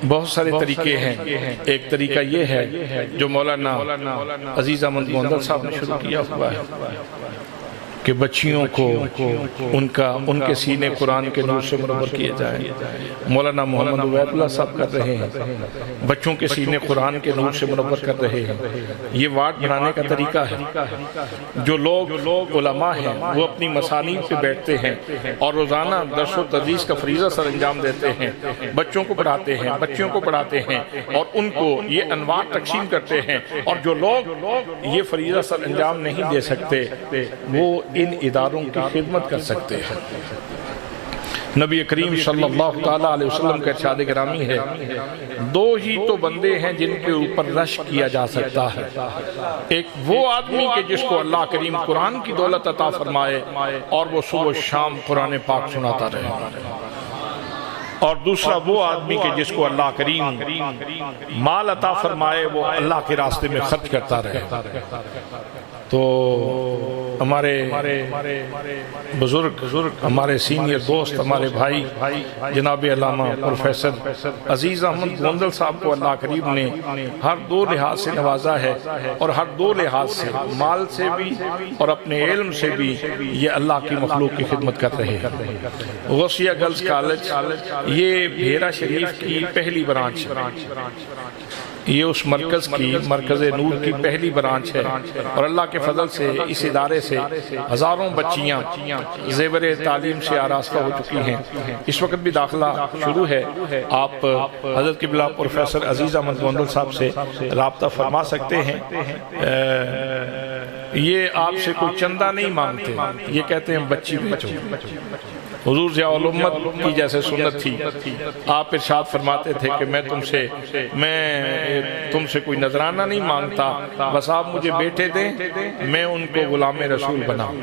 بہت سارے طریقے ہیں۔ ایک طریقہ یہ ہے جو مولانا عزیز احمد گوندل صاحب نے شروع کیا ہوا ہے کہ بچیوں کو ان کے سینے قرآن کے نور سے منور کیے جائیں۔ مولانا محمد عبید اللہ صاحب کر رہے ہیں، بچوں کے سینے قرآن کے نور سے منور کر رہے ہیں۔ یہ واٹ بڑھانے کا طریقہ ہے۔ جو لوگ علماء ہیں وہ اپنی مسانید پہ بیٹھتے ہیں اور روزانہ درس و تدریس کا فریضہ سر انجام دیتے ہیں، بچوں کو پڑھاتے ہیں، بچیوں کو پڑھاتے ہیں اور ان کو یہ انواع تقسیم کرتے ہیں، اور جو لوگ یہ فریضہ سر انجام نہیں دے سکتے وہ ان اداروں کی خدمت کر سکتے ہیں۔ نبی کریم صلی اللہ تعالیٰ علیہ وسلم کا ارشاد گرامی ہے، 2 ہی تو بندے ہیں جن کے اوپر رشک کیا جا سکتا ہے، ایک وہ آدمی کہ جس کو اللہ کریم قرآن کی دولت عطا فرمائے اور وہ صبح و شام قرآن پاک سناتا رہے، اور دوسرا وہ آدمی کہ جس کو اللہ کریم مال عطا فرمائے وہ اللہ کے راستے میں خرچ کرتا رہے۔ تو ہمارے بزرگ، ہمارے سینئر دوست، ہمارے بھائی جناب علامہ پروفیسر عزیز احمد گوندل صاحب کو اللہ کریم نے ہر 2 لحاظ سے نوازا ہے، اور ہر 2 لحاظ سے، مال سے بھی اور اپنے علم سے بھی یہ اللہ کی مخلوق کی خدمت کر رہے ہیں۔ غوثیہ گرلز کالج یہ بھیرا شریف کی پہلی برانچ ہے، یہ اس مرکز کی، مرکز نور کی پہلی برانچ ہے، اور اللہ کے فضل سے اس ادارے سے ہزاروں بچیاں زیور تعلیم سے آراستہ ہو چکی ہیں۔ اس وقت بھی داخلہ شروع ہے، آپ حضرت قبلہ پروفیسر عزیز احمد گوندل صاحب سے رابطہ فرما سکتے ہیں۔ یہ آپ سے کوئی چندہ نہیں مانگتے، یہ کہتے ہیں بچی بھیجو۔ حضور ضیاء الامت کی جیسے سنت تھی، آپ ارشاد فرماتے تھے کہ میں تم سے کوئی نذرانہ نہیں مانگتا، بس آپ مجھے بیٹے دیں، میں ان کو غلام رسول بناؤں۔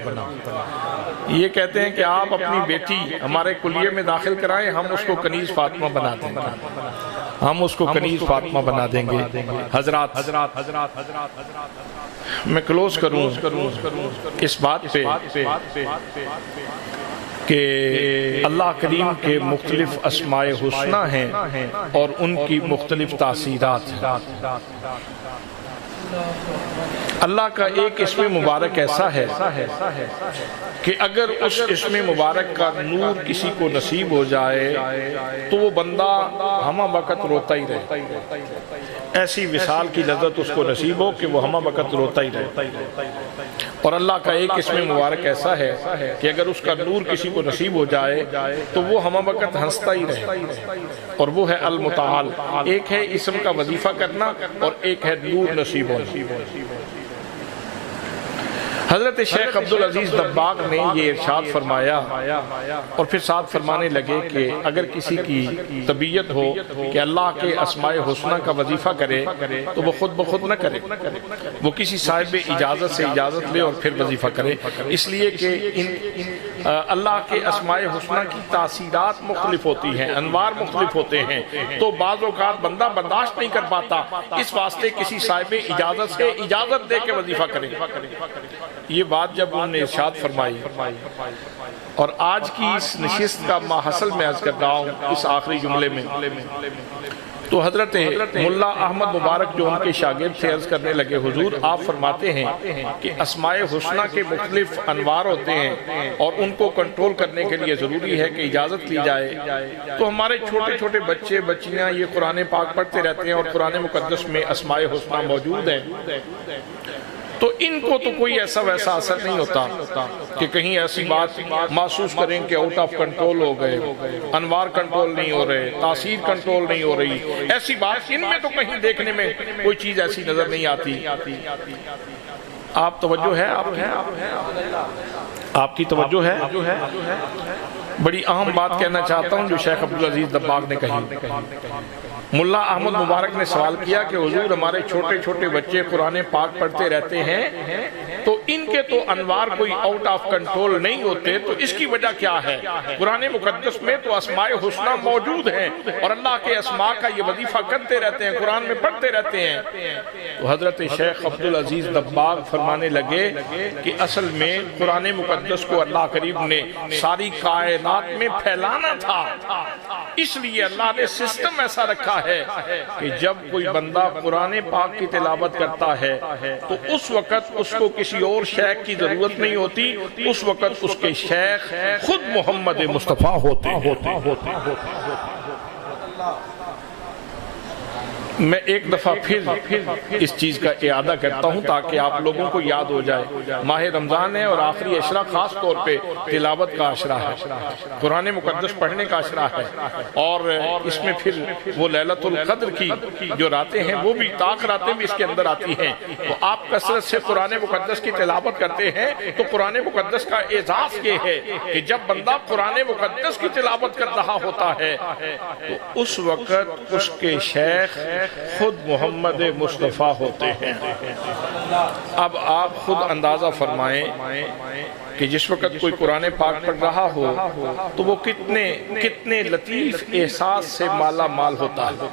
یہ کہتے ہیں کہ آپ اپنی بیٹی ہمارے کلیے میں داخل کرائیں، ہم اس کو کنیز فاطمہ بنا دیں گے، ہم اس کو کنیز فاطمہ بنا دیں گے۔ حضرات، میں کلوز کروں اس بات پہ کہ اللہ کریم کے مختلف اسماء حسنہ ہیں اور ان کی مختلف تاثیرات ہیں۔ اللہ کا ایک اسم مبارک ایسا ہے کہ اگر اس اسم مبارک کا نور کسی کو نصیب ہو جائے تو وہ بندہ ہمہ وقت روتا ہی رہے، ایسی وصال کی لذت اس کو نصیب ہو کہ وہ ہمہ وقت روتا ہی رہے۔ اور اللہ کا ایک اسم مبارک ایسا ہے کہ اگر اس کا نور کسی کو نصیب ہو جائے تو وہ ہمہ وقت ہنستا ہی رہے، اور وہ ہے المتعال۔ ایک ہے اسم کا وظیفہ کرنا اور ایک ہے نور نصیب ہونا۔ حضرت شیخ عبدالعزیز دباغ نے یہ ارشاد فرمایا اور پھر ساتھ فرمانے لگے کہ اگر کسی کی طبیعت ہو کہ اللہ کے اسماء حسنہ کا وظیفہ کرے تو وہ خود بخود نہ کرے، وہ کسی صاحب اجازت سے اجازت لے اور پھر وظیفہ کرے، اس لیے کہ اللہ کے اسماء حسنہ کی تاثیرات مختلف ہوتی ہیں، انوار مختلف ہوتے ہیں، تو بعض اوقات بندہ برداشت نہیں کر پاتا، اس واسطے کسی صاحب اجازت سے اجازت دے کے وظیفہ کرے۔ یہ بات جب انہوں نے ارشاد فرمائی، اور آج کی اس نشست کا ماحصل میں عرض کر رہا ہوں اس آخری جملے میں، تو حضرت ملا احمد مبارک جو ان کے شاگرد تھے عرض کرنے لگے، حضور آپ فرماتے ہیں کہ اسماء حسنہ کے مختلف انوار ہوتے ہیں اور ان کو کنٹرول کرنے کے لیے ضروری ہے کہ اجازت لی جائے، تو ہمارے چھوٹے چھوٹے بچے بچیاں یہ قرآن پاک پڑھتے رہتے ہیں اور قرآن مقدس میں اسماء حسنہ موجود ہیں، تو ان کو تو کوئی ایسا ویسا اثر نہیں ہوتا کہ کہیں ایسی بات محسوس کریں کہ آؤٹ آف کنٹرول ہو گئے، انوار کنٹرول نہیں ہو رہے، تاثیر کنٹرول نہیں ہو رہی، ایسی بات ان میں تو کہیں دیکھنے میں کوئی چیز ایسی نظر نہیں آتی۔ آپ توجہ ہے، آپ کی توجہ ہے؟ بڑی اہم بات کہنا چاہتا ہوں جو شیخ عبدالعزیز دباغ نے کہی۔ ملا احمد مبارک نے سوال کیا کہ حضور ہمارے چھوٹے چھوٹے بچے قرآن پاک پڑھتے رہتے ہیں تو ان کے تو انوار کوئی آؤٹ آف کنٹرول نہیں ہوتے، تو اس کی وجہ کیا ہے؟ قرآن مقدس میں تو اسماء حسنہ موجود ہیں اور اللہ کے اسماء کا یہ وظیفہ کرتے رہتے ہیں، قرآن میں پڑھتے رہتے ہیں۔ تو حضرت شیخ عبدالعزیز دباغ فرمانے لگے کہ اصل میں قرآن مقدس کو اللہ کریم نے ساری کائنات میں پھیلانا تھا، اس لیے اللہ نے سسٹم ایسا رکھا ہے کہ جب کوئی بندہ قرآن پاک کی تلاوت کرتا ہے تو اس وقت اس کو کسی اور شیخ کی ضرورت نہیں ہوتی، اس وقت اس کے شیخ خود محمد مصطفیٰ ہوتے ہیں۔ میں ایک دفعہ پھر اس چیز کا اعادہ کرتا ہوں تاکہ آپ لوگوں کو یاد ہو جائے۔ ماہ رمضان ہے اور آخری عشرہ خاص طور پہ تلاوت کا عشرہ ہے، قرآن مقدس پڑھنے کا عشرہ ہے، اور اس میں پھر وہ لیلۃ القدر کی جو راتیں ہیں وہ بھی طاق راتیں بھی اس کے اندر آتی ہیں، تو آپ کثرت سے قرآن مقدس کی تلاوت کرتے ہیں تو قرآن مقدس کا اعزاز یہ ہے کہ جب بندہ قرآن مقدس کی تلاوت کر رہا ہوتا ہے تو اس وقت اس کے شیخ خود محمد مصطفیٰ ہوتے ہیں۔ اب آپ خود اندازہ فرمائیں کہ جس وقت کوئی قرآن پاک پڑھ رہا ہو تو وہ کتنے لطیف احساس سے مالا مال ہوتا ہے،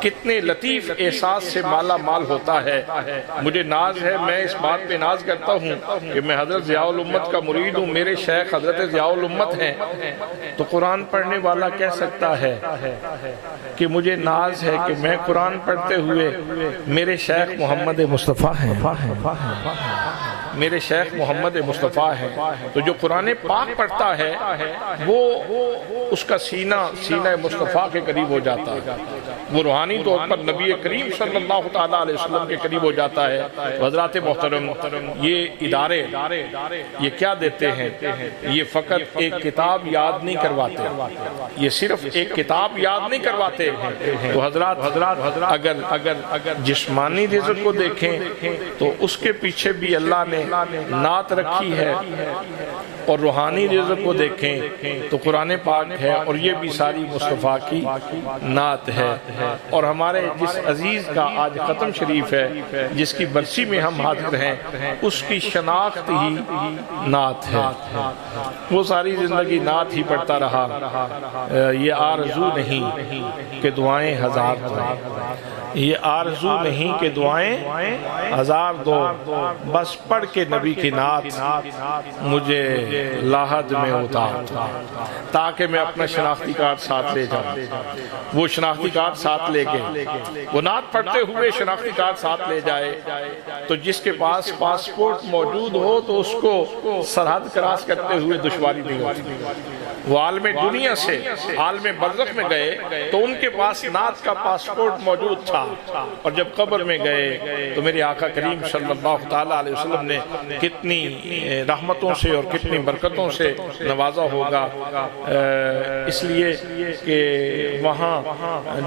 کتنے لطیف احساس سے مالا مال ہوتا ہے۔ مجھے ناز ہے، میں اس بات پہ ناز کرتا ہوں کہ میں حضرت ضیاء الامت کا مرید ہوں، میرے شیخ حضرت ضیاء الامت ہیں، تو قرآن پڑھنے والا کہہ سکتا ہے کہ مجھے ناز ہے کہ میں قرآن پڑھتے ہوئے میرے شیخ محمد مصطفیٰ ہیں، میرے شیخ محمد مصطفیٰ ہیں۔ تو جو قرآن پاک پڑھتا ہے وہ اس کا سینہ مصطفیٰ کے قریب ہو جاتا ہے، وہ روحانی طور پر نبی کریم صلی اللہ تعالیٰ علیہ وسلم کے قریب ہو جاتا ہے۔ حضرات محترم، یہ ادارے یہ کیا دیتے ہیں؟ یہ فقط ایک کتاب یاد نہیں کرواتے، یہ صرف ایک کتاب یاد نہیں کرواتے۔ تو حضرات اگر جسمانی رزق کو دیکھیں تو اس کے پیچھے بھی اللہ نے نعت رکھی ہے، اور روحانی رزق کو دیکھیں تو قرآن پاک ہے، اور یہ بھی ساری مصطفیٰ کی نعت ہے۔ اور ہمارے جس عزیز کا آج ختم شریف ہے، جس کی برسی میں ہم حاضر ہیں، اس کی شناخت ہی نعت ہے، وہ ساری زندگی نعت ہی پڑھتا رہا۔ یہ آرزو نہیں کہ دعائیں ہزار دیں، یہ آرزو نہیں کہ دعائیں ہزار دو، بس پڑھ کے نبی کی نعت مجھے لاحد میں اتار تاکہ میں اپنا شناختی کارڈ ساتھ لے جاؤں۔ وہ شناختی کارڈ ساتھ لے کے وہ نعت پڑھتے ہوئے شناختی کارڈ ساتھ لے جائے تو جس کے پاس پاسپورٹ موجود ہو تو اس کو سرحد کراس کرتے ہوئے دشواری نہیں ہوتی۔ وہ عالم دنیا سے عالم برزخ میں گئے تو ان کے پاس نعت کا پاسپورٹ موجود تھا، اور جب قبر میں گئے تو میرے آقا کریم صلی اللہ تعالیٰ علیہ وسلم نے کتنی رحمتوں سے اور کتنی برکتوں سے نوازا ہوگا، اس لیے کہ وہاں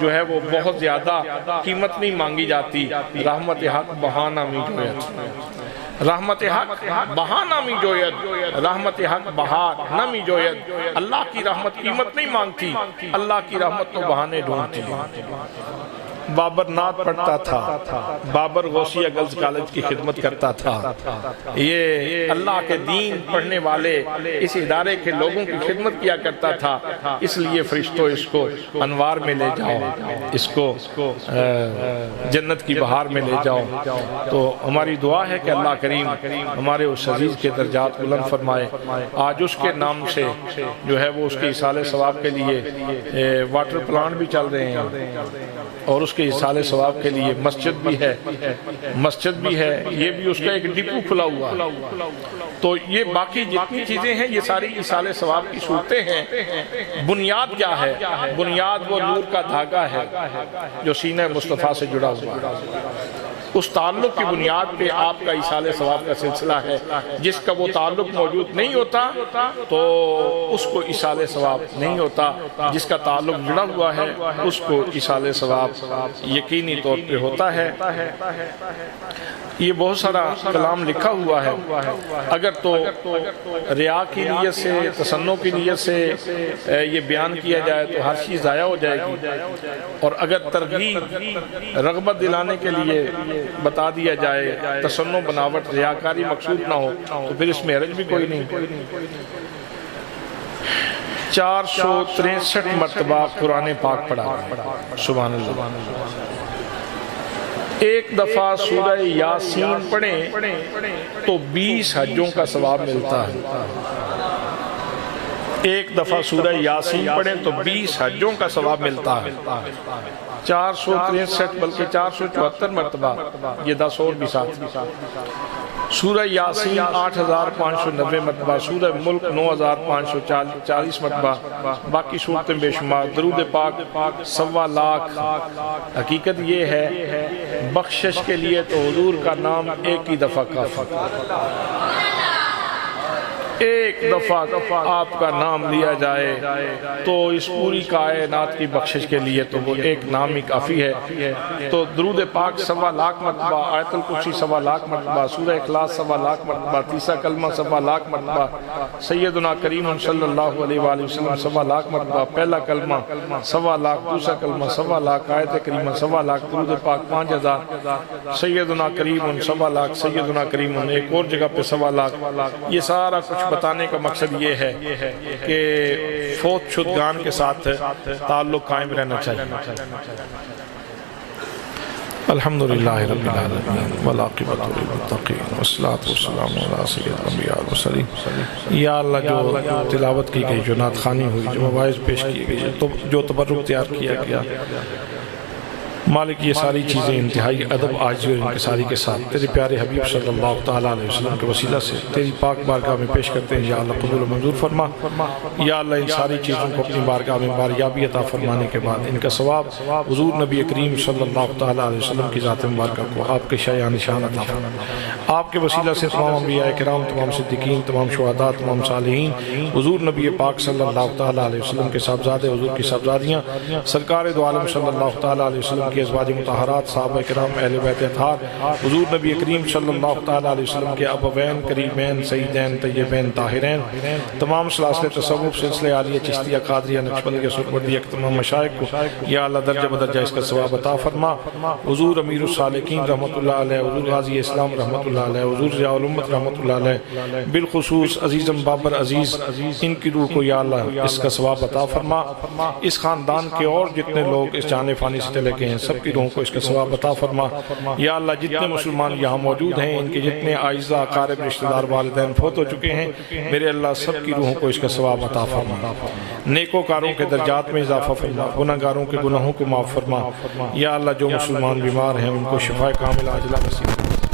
جو ہے وہ بہت زیادہ قیمت نہیں مانگی جاتی۔ رحمت حق بہانہ می جوید، رحمت حق بہانہ می جوید، رحمت حق بہار نہ می جوید۔ اللہ کی رحمت قیمت نہیں مانگتی، اللہ کی رحمت تو بہانے ڈھونڈتی۔ بابر نعت پڑھتا تھا، بابر غوثیہ گرلز کالج کی خدمت کرتا تھا۔ یہ اللہ کے دین پڑھنے والے اس ادارے کے لوگوں کی خدمت کیا کرتا تھا، اس لیے فرشتوں اس کو انوار میں لے جاؤ، اس کو جنت کی بہار میں لے جاؤ۔ تو ہماری دعا ہے کہ اللہ کریم ہمارے اس عزیز کے درجات بلند فرمائے۔ آج اس کے نام سے جو ہے وہ اس کے ایصال ثواب کے لیے واٹر پلانٹ بھی چل رہے ہیں، اور اس کے ایصال ثواب کے لیے مسجد بھی ہے، یہ بھی اس کا ایک ڈپو کھلا ہوا ہے۔ تو یہ باقی جتنی چیزیں ہیں یہ ساری ایصال ثواب کی صورتیں ہیں۔ بنیاد کیا ہے؟ بنیاد وہ نور کا دھاگا ہے جو سینہ مصطفیٰ سے جڑا ہوا ہے۔ اس تعلق کی بنیاد پہ آپ کا ایصال ثواب کا سلسلہ ہے۔ جس کا وہ تعلق موجود نہیں ہوتا تو اس کو ایصال ثواب نہیں ہوتا، جس کا تعلق جڑا ہوا ہے اس کو ایصال ثواب یقینی طور پہ ہوتا ہے۔ یہ بہت سارا کلام لکھا ہوا ہے، اگر تو ریا کی نیت سے، تسنع کی نیت سے یہ بیان کیا جائے تو ہر چیز ضائع ہو جائے گی، اور اگر ترغیب رغبت دلانے کے لیے بتا دیا جائے، تسنع بناوٹ ریاکاری مقصود نہ ہو تو پھر اس میں حرج بھی کوئی نہیں۔ 463 مرتبہ قرآن پاک پڑھا، سبحان اللہ۔ ایک دفعہ سورہ یاسین پڑھیں تو 20 حجوں کا ثواب ملتا ہے۔ ایک دفعہ سورہ یاسین پڑھیں تو 20 حجوں کا ثواب ملتا ہے۔ 463 بلکہ 474 مرتبہ، یہ 10 اور بھی ساتھ۔ سورہ یاسین 8590 مرتبہ، سورہ ملک 9540 مرتبہ، باقی صورتیں بے شمار۔ درود پاک 1.25 لاکھ۔ حقیقت یہ ہے بخشش کے لیے تو حضور کا نام ایک ہی دفعہ کافی، ایک دفعہ آپ کا نام لیا جائے تو اس پوری کائنات کی بخشش کے لیے تو وہ ایک نام ہی کافی ہے۔ تو درود پاک 1.25 لاکھ مرتبہ، آیت الکرسی 1.25 لاکھ مرتبہ، سورہ اخلاص 1.25 لاکھ مرتبہ، تیسرا کلمہ 1.25 لاکھ مرتبہ، سیدنا کریم صلی اللہ علیہ وآلہ وسلم 1.25 لاکھ مرتبہ، پہلا کلمہ 1.25 لاکھ، دوسرا کلمہ 1.25 لاکھ، آیت کریمہ 1.25 لاکھ، درود پاک 5000، سیدنا کریم 1.25 لاکھ، سیدنا کریم ایک اور جگہ پہ 1.25 لاکھ۔ یہ سارا کچھ بتانے کا مقصد یہ ہے کہ فوت شدگان کے ساتھ تعلق قائم رہنا چاہیے۔ الحمدللہ رب العالمین والعاقبۃ للمتقین والصلاۃ والسلام علی سید الانبیاء والمرسلین۔ یا اللہ جو تلاوت کی گئی، جو نعت خوانی ہوئی، جو مواعظ پیش کی گئی، جو تبرک تیار کیا گیا، مالک یہ ساری چیزیں انتہائی ادب عاجزی اور انکساری کے ساتھ تیرے پیارے حبیب صلی اللہ تعالیٰ علیہ وسلم کے وسیلہ سے تیری پاک بارگاہ میں پیش کرتے ہیں۔ یا اللہ قبول و منظور فرما۔ یا اللہ ان ساری چیزوں کو اپنی بارگاہ میں باریابی عطا فرمانے کے بعد ان کا ثواب حضور نبی کریم صلی اللہ تعالیٰ علیہ وسلم کی ذات مبارکہ کو آپ کے شایع نشان عطا فرما۔ آپ کے وسیلہ سے تمام انبیاء کرام، تمام صدیقین، تمام شہداء، تمام صالحین، حضور نبی پاک صلی اللہ تعالیٰ علیہ وسلم کے صاحبزادے، حضور کی صاحبزادیاں، سرکار دو عالم صلی اللہ تعالیٰ علیہ وسلم کی ازواج مطہرات، صحابہ کرام، اہل بیت اطہار، حضور نبی کریم صلی اللہ تعالیٰ علیہ وسلم کے ابوین کریمین سیدین طیبین طاہرین، تمام سلاسل تصوف، سلسلہ عالیہ، چشتیہ، قادریہ، نقشبندیہ، سربردیہ کے تمام مشائق کو یا اللہ درجہ بدرجہ اس کا ثواب عطا فرما۔ حضور امیر الصالحین رحمۃ اللہ علیہ، حضور غازی اسلام رحمۃ اللہ علیہ، حضور ضیاء الامت رحمۃ اللہ علیہ، بالخصوص عزیزم بابر عزیز، ان کی روح کو یا اللہ اس کا ثواب عطا فرما۔ اس خاندان کے اور جتنے لوگ اس جان فانی سے چلے گئے ہیں سب کی روحوں کو اس کا ثواب عطا فرما یا اللہ جتنے مسلمان یہاں موجود ہیں ان کے جتنے اعزاء اقارب رشتہ دار والدین فوت ہو چکے ہیں میرے اللہ سب کی روحوں کو اس کا ثواب عطا فرما نیکوکاروں کے درجات میں اضافہ فرما گناہگاروں کے گناہوں کو معاف فرما یا اللہ جو مسلمان بیمار ہیں ان کو شفا کامل عاجلہ نصیب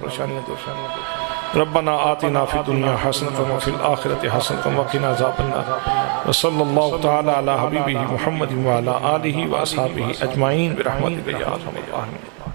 پریشانیاں ربنا آتنا فی الدنیا حسنۃ وفی الآخرۃ حسنۃ وقنا عذاب النار وصلی اللہ تعالی علی حبیبہ محمد وعلی آلہ واصحابہ اجمعین برحمتک یا ارحم الراحمین.